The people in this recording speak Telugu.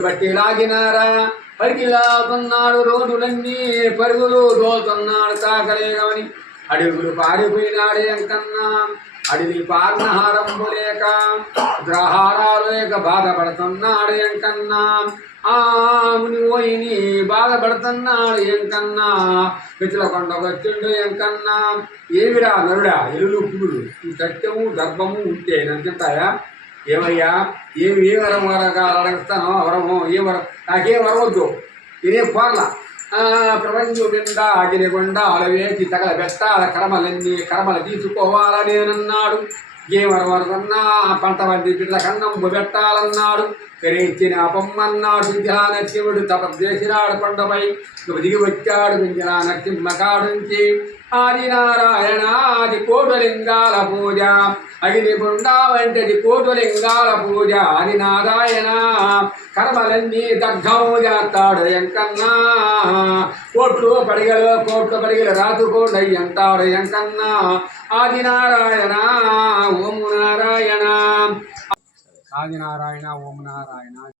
బట్టి లాగినారా పరికిలాతున్నాడు రోడ్డులన్నీ పరుగులు దోలుతున్నాడు తాకలేగమని అడుగులు పారిపోయినాడు ఎంకన్నా అడివి పార్నహారంబు లేక గ్రహారాలు లేక బాధపడుతున్నాడు ఎంకన్నా ముని పోయిని బాధపడుతున్నాడు ఎంకన్నా పిచ్చల కొండకొచ్చిండు ఎంకన్నా ఏమిరా నరుడా ఎలులు పురుడు ఈ సత్యము గర్భము ఉంటే నచ్చుతాయా ఏమయ్యా ఏ వరం అడగస్తానో వరము ఏ వరం నాకే వరవద్దు ఇదే పోర్ల ప్రపంచం నిండా అగిలిగొండ అలవేసి సకల బెట్టాల కర్మలు తీసుకోవాలనేనన్నాడు ఏ వరవరదన్నా పంట వంటి బిడ్డ కన్నంబు పెట్టాలన్నాడు పెరిచిన అపమ్మన్నాడు నరసింహుడు తపస్సేసినాడు కొండపై దిగి వచ్చాడు గుంజన నరసింహ కాడుంచి ఆదినారాయణ అది కోటులింగాల పూజ అగిలి గుండా వంటిది కోటులింగాల పూజ అది నారాయణ కర్మలన్నీ దగ్ధము చేస్తాడు ఎంకన్నా కోట్లు పడిగలు రాసుకోండి అంటాడు ఎంకన్నా ఆదినారాయణ ఓం నారాయణ ఆదినారాయణ ఓం నారాయణ.